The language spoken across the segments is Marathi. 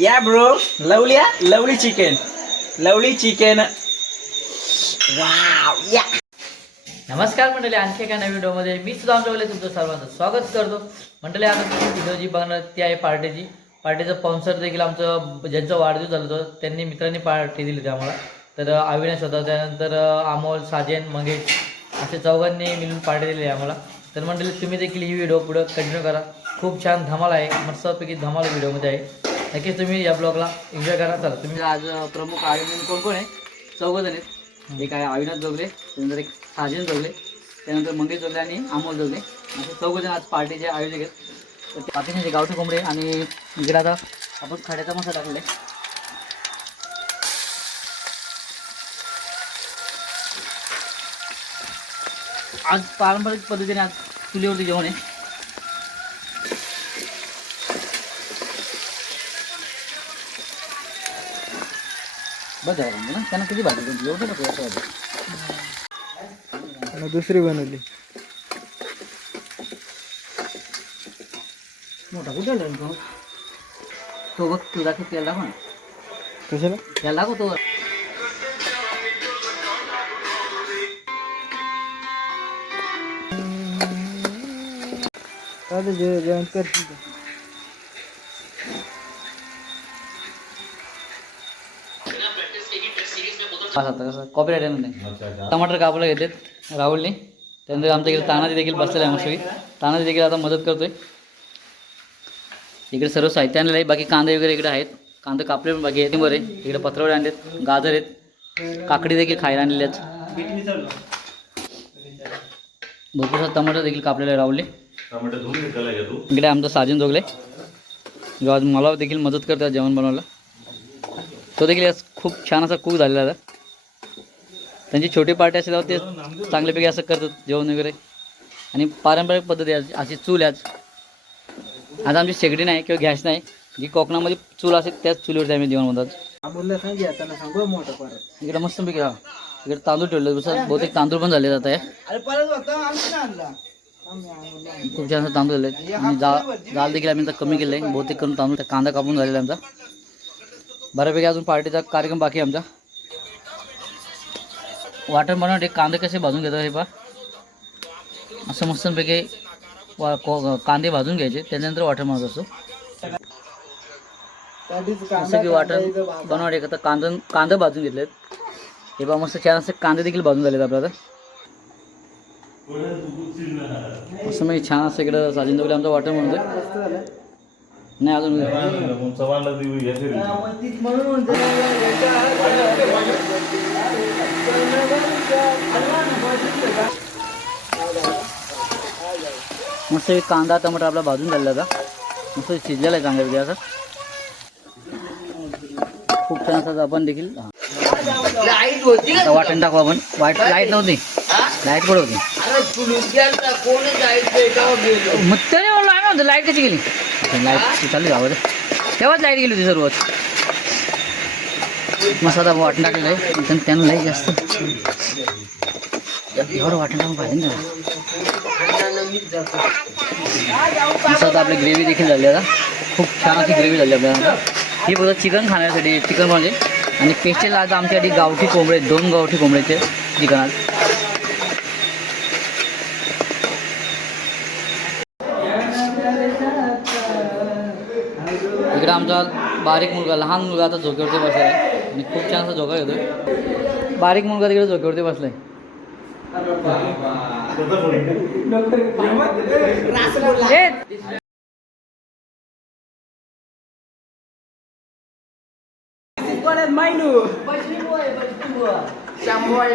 Ya bro lovely ya lovely chicken. Lovely chicken. Ya. नमस्कार मंडळी आणखी एका नवीन व्हिडिओमध्ये मी सुद्धा आमच्याकडे तुमचं सर्वांचं स्वागत करतो. मंडळी आता तुम्ही व्हिडिओ जी बघणार ती आहे पार्टीची. पार्टीचं स्पॉन्सर देखील आमचं ज्यांचा वाढदिवस झाला होता त्यांनी मित्रांनी पार्टी दिली होती आम्हाला. तर अविनाश होता त्यानंतर अमोल साजेन मंगेश असे चौघांनी मिळून पार्टी दिली आहे आम्हाला. तर मंडळी तुम्ही देखील ही व्हिडिओ पुढं कंटिन्यू करा. खूप छान धमाल आहे मस्तपैकी धमाल व्हिडिओमध्ये आहे. नक्कीच तुम्ही या ब्लॉगला एन्जॉय करा. चला तुम्ही आज प्रमुख आयोजन कोण कोण आहे? चौघं जण आहेत. एक आहे अविनाश जोगले त्यानंतर एक साजन जोगले त्यानंतर मंगेश जोगले आणि अमोल जोगले असे चौघ जण आज पार्टीचे आयोजक आहेत. तर ते गावठी कोंबडे आणि इकडे आता आपण खड्याचा मसाला टाकलेला आहे. आज पारंपरिक पद्धतीने आज चुलीवरती जेवण आहे. ना त्यांना किती भाजी बनली एवढं नको असं. दुसरी बनवली. मोठा कुठे तो? तो बघ तेल दाखव ना. कशाला? तेल दाखव तो. काय ते जे- जेवण करशील पाच आता कसं कॉपीराईट नाही. टमाटर कापायला घेतलेत राहुलने. त्यानंतर आमच्या इकडे तानाजी देखील बसलेला आहे मस्त तानाजी देखील आता मदत करतोय. इकडे सर्व साहित्य आणलेलं आहे बाकी कांदे वगैरे इकडे आहेत. कांदे कापले पण बाकी आहेत. बरे. इकडे पत्रवडे आणलेत गाजर आहेत. काकडी देखील खायला आणलेल्या आहेत. भरपूर टमाटर देखील कापलेले आहे राहुलने इकडे आमचं साजन जोगले. जो आज मला देखील मदत करतात जेवण बनवायला. तो देखील खूप छान असा कुक झालेला आहे. त्यांची छोटी पार्टी असेल ते चांगल्यापैकी असं करतात जेवण वगैरे. आणि पारंपरिक पद्धती आहे अशी चूल आहे आज. आज आमची शेगडी नाही किंवा गॅस नाही जी कोकणामध्ये चूल असेल त्याच चुलीवरती आम्ही जेवण बनवतात सांगे त्यांना सांगू मोठं परत? इकडे इकडे तांदूळ ठेवले बस बहुतेक तांदूळ पण झाले जात आहे. खूप छान तांदूळ झाले आणि जा जाल देखील आम्ही आता कमी केलं आहे बहुतेक करून तांदूळ कांदा कापून झालेला आहे आमचा. बऱ्यापैकी अजून पार्टीचा कार्यक्रम बाकी आमचा. वाटण बनवण्यासाठी कांदे कसे भाजून घेतात हे पा असं मस्तपैकी वा को- कांदे भाजून घ्यायचे. त्याच्यानंतर वाटण बनवत असतो जसं की वाटण. बनवण्यासाठी आता कांदा कांदा भाजून घेतलेत. हे बा मस्त छान असे कांदे देखील भाजून झालेत आपल्या आता. असं म्हणजे छान असं इकडं साजिन वगैरे आमचं वाटण झालं. नाही अजून मस्त एक कांदा टमाटर आपला भाजून झालेला आता. मस्त शिजलेला आहे चांगल्यापैकी असं. खूप छान असं आपण देखील वाटण टाकू आपण. वाईट लाइट नव्हती. लाइट पण होती. मग तरी म्हणतो लाइट कशी गेली लाइट चालली जावं तेव्हाच लाइट गेली होती सर्वच. मसाला आता वाटण आहे. पण त्यानं लई जास्त एवढं वाटण टाकून पाहिजे ना मसाला आपली ग्रेव्ही देखील झाली आता. खूप छान अशी ग्रेव्ही झाली आपल्याला. ही बघा चिकन खाण्यासाठी चिकन म्हणजे. आणि स्पेशल आज आमच्यासाठी गावठी कोंबडे दोन गावठी कोंबड्याचे चिकन आज. इकडे आमचा बारीक मुलगा लहान मुलगा आता झोक्यावरती बसला आहे आणि खूप छान असा झोका घेतोय बारीक मुलगा तिकडे झोक्यावरती बसलाय ए, What is Mainu? Samboy.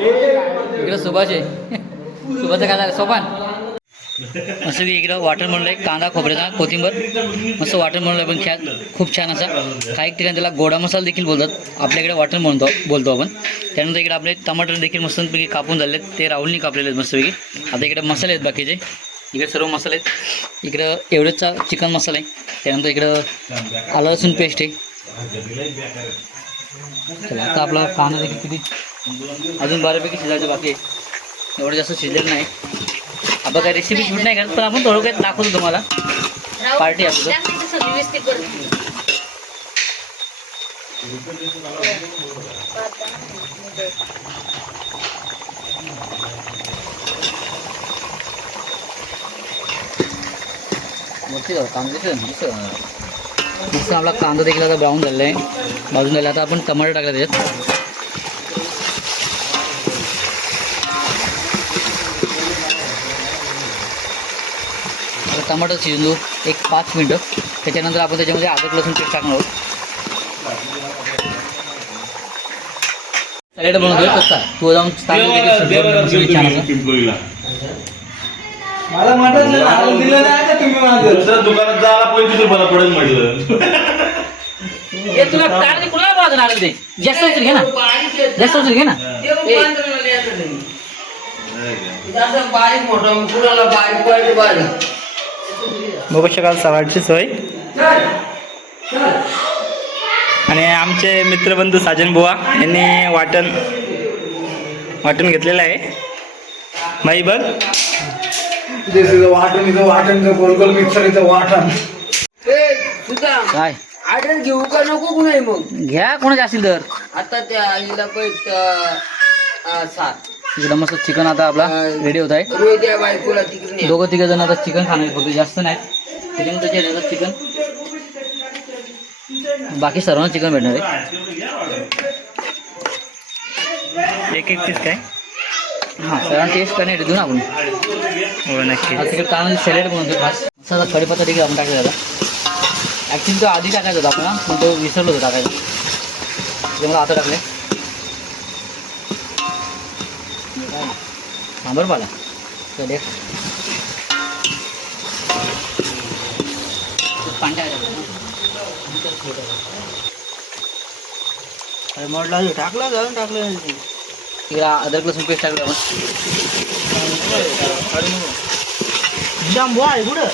इकडं सुभाष आहे. सुभाषचं काय झालं? सोपान. मस्त की इकडं वाटण म्हणलं आहे कांदा खोबऱ्याचा कोथिंबर. मस्त वाटण म्हणलं आहे पण छान खूप छान असा. काही ठिकाणी त्याला गोडा मसाला देखील बोलतात. आपल्याकडे वाटण म्हणतो बोलतो आपण. त्यानंतर इकडे आपले टमाटर देखील मस्तपैकी कापून झाले आहेत ते राहुलनी कापलेले आहेत मस्तपैकी. आता इकडे मसाले आहेत बाकीचे. इकडे सर्व मसाले आहेत. इकडं एवढेचा चिकन मसाला आहे. त्यानंतर इकडं आलं लसूण पेस्ट आहे. चला आता आपला कांदा देखील किती अजून बऱ्यापैकी शिजायचं बाकी आहे. एवढं जास्त शिजलेलं नाही. आपण काय रेसिपी शूट नाही करत पण आपण थोडं काही दाखवतो तुम्हाला. पार्टी आपलं. जाऊ कांदा का? मस्त. आपला कांदा देखील आता ब्राऊन झालेला आहे. भाजून झाला आता आपण टमाटर टाकला त्याच्यात. टमाटर शिजून देऊ एक पाच मिनटं. त्याच्यानंतर आपण त्याच्यामध्ये अद्रक लसूण पेस्ट टाकणार आहोत. सॅलेड बनवतोय कसा तू जाऊन छान असं. मला म्हटलं दिलं नाही का तुम्ही माझं दुकानात जायला पंचवीस रुपयाला पडेल म्हटलं. हे तुला काढ कुणाला बाजून आणलं ते जास्त उचल घे ना. जास्त उचल घे ना. बारीक मोठं कुणाला बारीक बारीक बारीक. बघू शकाल सलाडची सोय. आणि आमचे मित्रबंधू साजन बुवा यांनी वाटण वाटण घेतलेलं आहे. माई बघ. वाटण इथं वाटण गोल गोल मिक्सर इथं वाटण तुझा काय घेऊ का नको नाही मग? घ्या कोणाचे असतील तर. आता त्या आईला पण सात. इकडं मस्त चिकन आता आपला रेडी होत आहे. दोघं तिघ जण आता चिकन खाणार फक्त जास्त त्याच्यानंतर राहिलं चिकन बाकी सर्वांना चिकन भेटणार आहे. एक एक पीस काय? हां सर्वांना टेस्ट करणे देऊ ना आपण. हो नक्की. तिकडे कानाची सॅलेड बनवतो खास. असा कढीपत्ता देखील आपण टाकला होता ॲक्च्युली तो आधी टाकायचा होता आपण पण तो विसरलो होतो टाकायचा त्यामुळे आता टाकले सांबर पाला चल एक पाणी टाकायचं ना. टाकलं जाऊन टाकलं इकडे अदरक लसूण पेस्ट टाकलं आपण जांबू आहे कुठं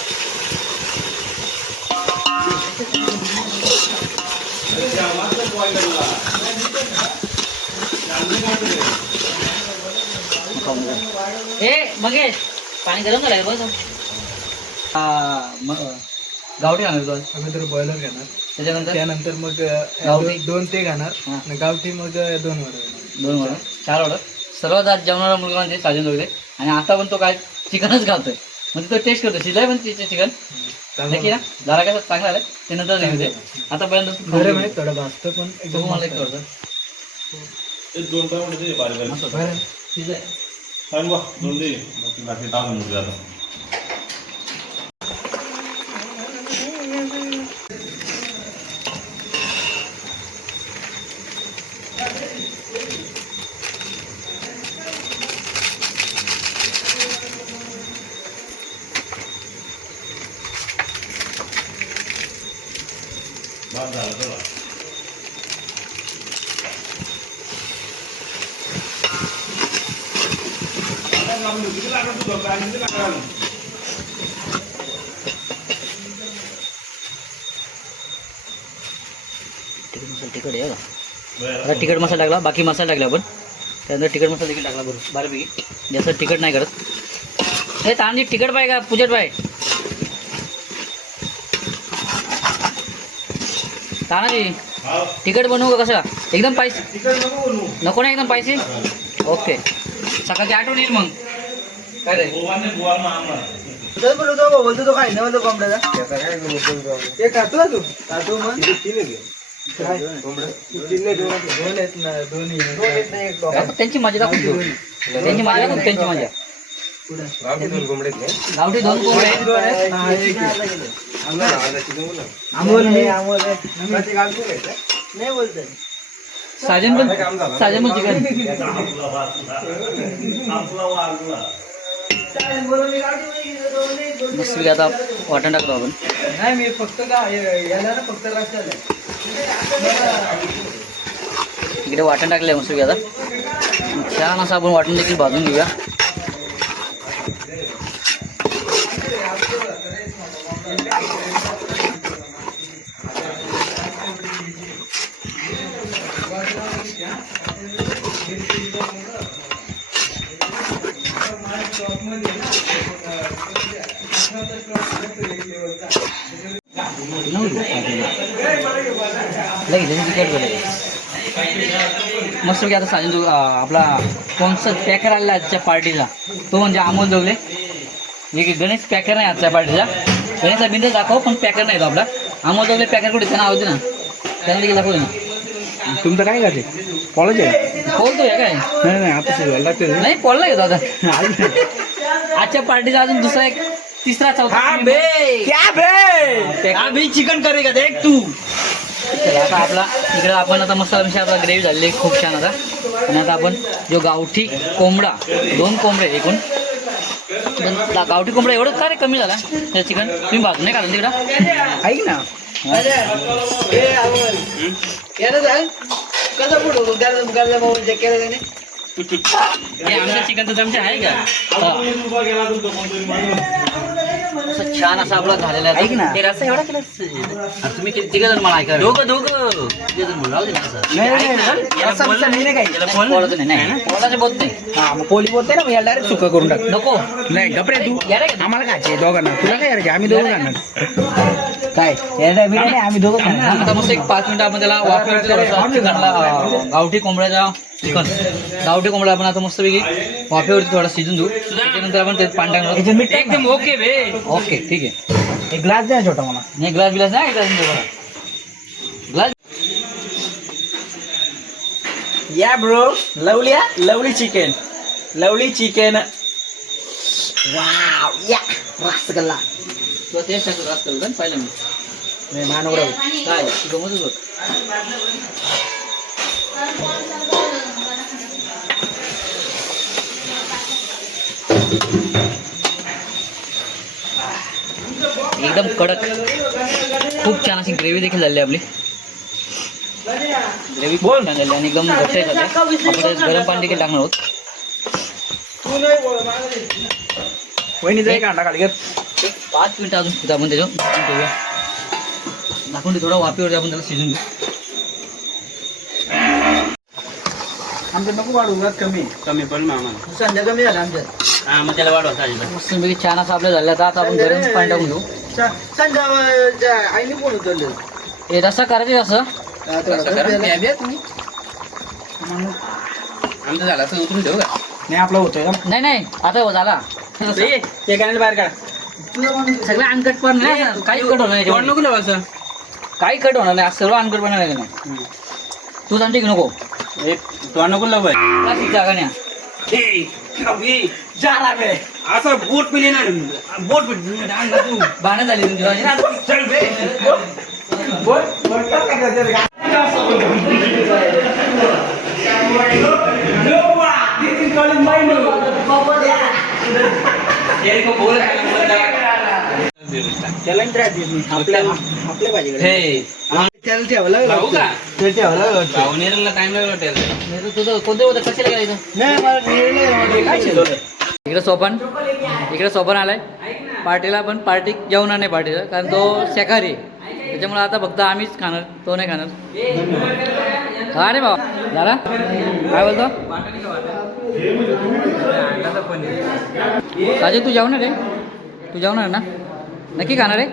खाऊन घे. ए मगेश पाणी गरम झालं बघ. गावठी आणलं तू आज. आम्ही तर बॉयलर घेणार. त्याच्यानंतर? त्यानंतर मग गावठी? दोन ते घेणार हा. आणि गावठी मग दोन वर दोन ऑर्डर चार ऑर्डर सर्वात आज जेवणारा मुलगा म्हणजे साजन दोघे आणि आता पण तो काय चिकनच घालतोय. म्हणजे तो टेस्ट करतो शिजाय पण तिचे चिकन. नक्की ना? जरा काय चांगला आलाय ते नंतर नाही होते आतापर्यंत तू खाऊन बरं घे. माहीत थोडं भाजतं पण एकदम मला एक करतो ते दोन काय म्हणते बारीक बारीक. बरं. शिजाय सांग बा दोन दे बाकी बाकी टाकून मोकळे आता बस झालं चला तिखट आहे आता तिखट मसाला टाकला बाकी मसाला टाकला आपण. त्यानंतर तिखट मसाला देखील टाकला बरोबर बऱ्यापैकी जास्त तिखट नाही करत. हे तांदळी तिखट पाहिजे का पुजट पाहिजे तानाजी हा. तिखट बनवू का कसं एकदम पायसी. नको ना एकदम पायसी? ओके. सकाळची आठवण येईल मग. बोलतो तो काय नाही म्हणतो खातो तू खातो मग त्यांची मजा दाखवून घेऊ त्यांची मजा दाखवू त्यांची मजा गावठी दोन. हा. नाही साजन पण साजन पण चिकन मस्त आता वाटण टाकतो आपण. नाही मी फक्त याला फक्त इकडे वाटण टाकले मस्त आता. छान असं आपण वाटण देखील भाजून घेऊया. मस्त की आता साजन आपला कोणचा पॅकर आलेला आजच्या पार्टीला तो म्हणजे अमोल जोगले जे की गणेश पॅकर नाही आजच्या पार्टीला गणेशचा बिंद दाखव पण पॅकर नाही तो आपला. अमोल जोगले पॅकर कुठे? त्यांना आवडते ना. त्यांना देखील दाखवते ना. तुमचं काय करते? कॉलेज आहे? बोलतोय काय? नाही नाही आता नाही पडला घेतो आता? आजच्या पार्टीचा अजून दुसरा एक तिसरा चौथा क्या बे? अभी चिकन करेगा देख तू? चला आता आपला इकडे आपण आता मस्त आमची आता ग्रेव्ही झालेली खूप छान आता. आणि आता आपण जो गावठी कोंबडा दोन कोंबडे एकूण. गावठी कोंबडा एवढं का रे कमी झाला? हे चिकन तुम्ही बाजू नाही काढलं तिकडं? ऐक ना. आमच्या चिकनचं चमचे आहे का. असं छान असं आपलं झालेलं आहे. ऐक ना. ते रस्सा एवढा केला तुम्ही किती तिघं जण मला ऐका दोघं दोघं तिघं जण म्हणून राहू दे ना असं. नाही नाही, नाही. याला असं बोललं नाही काय याला बोलायचं नाही, नाही. बोलायचं बोलत? नाही हा मग पोली बोलते ना मग याला डायरेक्ट सुका करून टाक नको. नाही गपरे तू. यार आहे का? आम्हाला खायचे दोघांना. तुला काय करायचे आम्ही दोघं खाणार काय? याला बिर्याणी आम्ही दोघं खाणार. आता मस्त एक पाच मिनिटं आपण त्याला वाफेवरती थोडासा चिकनला अं, गावठी कोंबड्याचा चिकन. गावठी कोंबडा आपण आता मस्तपैकी वाफेवरती थोडा शिजून देऊ. त्याच्यानंतर आपण ते पाणी याच्यात टाकणार मीठ टाक ना. एकदम ओके बे. ओके ठीक आहे. एक ग्लास द्या छोटा मला. नाही ग्लास बिलास नाही glass glass ya bro लवलिया lovely chicken lovely chicken wow ya. Rasgulla तुला तेच टाकतो रात करू का? पाहिलं मी. नाही मानवराव. काय? तू गमतच बघ एकदम कडक. खूप छान अशी ग्रेव्ही देखील झाली आपली. ग्रेव्ही बोल. छान झाली आणि एकदम घट्ट झाली आपण गरम पाणी देखील टाकणार आहोत. पाच मिनिटं अजून तिथं आपण त्याच्यावर ठेवूया ते थोडं वाफेवरती आपण त्याला शिजून घेऊ. आमचं नको वाढू कमी. कमी पण आम्हाला. संध्या कमी झाला आमच्यात. हा मग त्याला वाढवा मस्तपैकी छान असं आपलं झालं. आता आता आपण गरम पाणी टाकून घेऊ. संध्या आईने फोन उचलले. हे रस्सा करायचे असं आमचं झालं तर उतरून ठेवू का? नाही आपला होतोय ना नाही नाही आता हो झाला. ते कॅनल बाहेर काढ. सगळं अनकट पण नाही काही कट होणार नाही याच्यामध्ये. नको असं काही कट होणार नाही. आज सर्व अनकट पण नाही तू सांगते की नको? तो नको लवय प्लास्टिक जागा नाही असं बोट पिले ना बोट पिली भांडण झाली? त्याला त्रास देत. आपल्या आपल्या भाजीकडे त्याला ठेवावं लागलं का? ते ठेवावं लागलं पाहुणेरला टाइम लागला त्याला तुझं कोणतं होतं? कशाला गेलायचं? नाही मला निर्णय नाही, काय शिजवलं? इकडे सोपान. इकडे सोपान आलाय. पार्टीला पण पार्टी जेवणार नाही पार्टीला कारण तो शाकाहारी आहे. त्याच्यामुळे आता फक्त आम्हीच खाणार तो नाही खाणार. हा रे बाबा झाला काय बोलतो? साजे तू जेवणार रे तू जेवणार ना? नक्की खाणार रे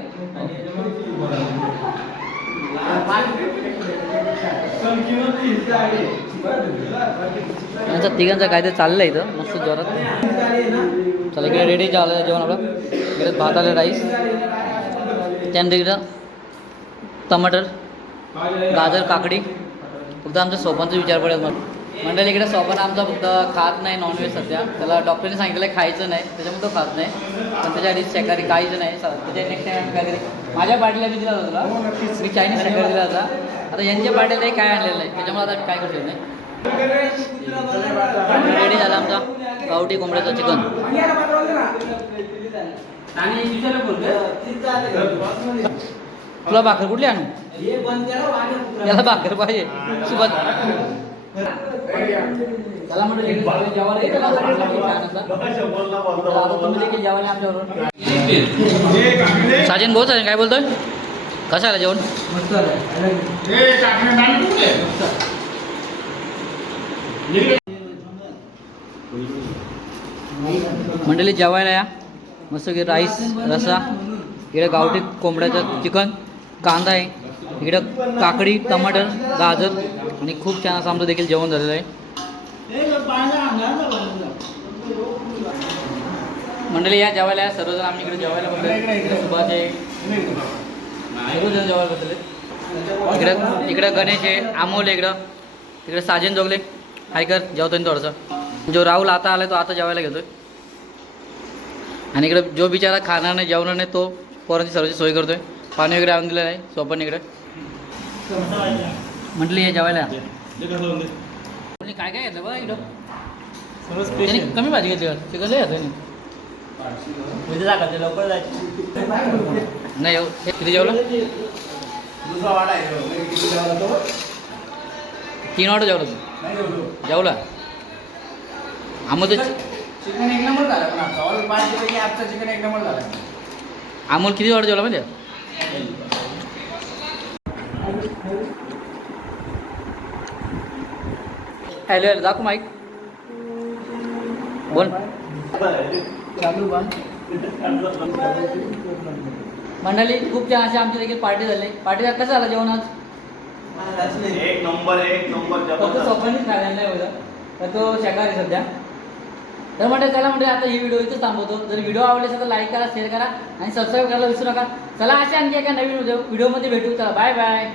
यांचा तिघांचं काय ते चाललंय इथं. मस्त जोरात. चला इकडे रेडी झालं जेवण आपलं. इकडे भात आलं राईस त्यानंतर इकडं टमाटर गाजर काकडी. फक्त आमच्या सोपांचा विचार पडेल मग मंडळ इकडे सोपान आमचा फक्त खात नाही नॉनव्हेज सध्या. त्याला डॉक्टरने सांगितलं खायचं नाही. त्याच्यामुळे तो खात नाही. पण त्याच्या आधी शाकाहारी काहीच नाही. त्याच्या नेक्स्ट टाइम काय माझ्या पार्टीला मी दिला होता तुला? मी चायनीज शाकाहारी दिला होता. आता यांच्या पार्टीला काही काय आणलेलं नाही त्याच्यामुळे आता काय करू शकत नाही. रेडी झाला आमचा. गावठी कोंबड्याचं चिकन तुला भाकर कुठली आणू? याला भाकर पाहिजे. सुबत. चला म्हटलं जेवायला येतं ना, छान असं. तर आता तुम्ही देखील जेवायला आमच्याबरोबर. साजन बोल साजन काय बोलतोय? कसं आलं जेवण? मंडळी जेवायला या. मस्त की राईस रसा इकडे गावठी कोंबड्याचं चिकन कांदा आहे इकडं काकडी टमाटर गाजर आणि खूप छान असं आमचं देखील जेवण झालेलं आहे. मंडळी या जेवायला या. सर्वजण आम्ही इकडे जेवायला बसले सुभाष. आहे सर्वजण जेवायला बसले इकडं इकडं गणेश आहे आहे इकडं. इकडे साजन जोगले. हायकर जेवतोय ना थोडंसं. जो राहुल आता आलाय तो आता जेवायला घेतोय आणि इकडे जो बिचारा खाणार नाही जेवणार नाही तो पोरांची सर्वची सोय करतोय. पाणी वगैरे आणून दिलेलं आहे सोपन इकडे. म्हटली हे जेवायला. ते कसं काय काय घेतलं बघा इकडं कमी भाजी घेतली चिकन लय घेतलं लवकर जायचं नाही किती जेवलं? तीन ऑर्डर जेवलं तू. जेवला. तर चिकन एक नंबर झाला पण आजचा ऑल पाच पैकी आजचा चिकन एक नंबर झाला. अमोल किती ऑर्डर जेवला माहिती हॅलो हॅलो दाखव माईक बोल. मंडळी खूप छान अशी आमची देखील पार्टी झाली. पार्टी कसं झालं जेवण आज? एक नंबर एक नंबर फक्त स्वप्नीच खायला नाही होतं तर तो शाकाहारी सध्या. तर म्हटलं चला म्हणजे आता ही व्हिडिओ इथं थांबवतो. जर व्हिडिओ आवडले असेल तर लाईक करा शेअर करा आणि सबस्क्राईब करायला विसरू नका. चला अशा आणखी एका नवीन व्हिडिओ व्हिडिओमध्ये भेटू. चला बाय बाय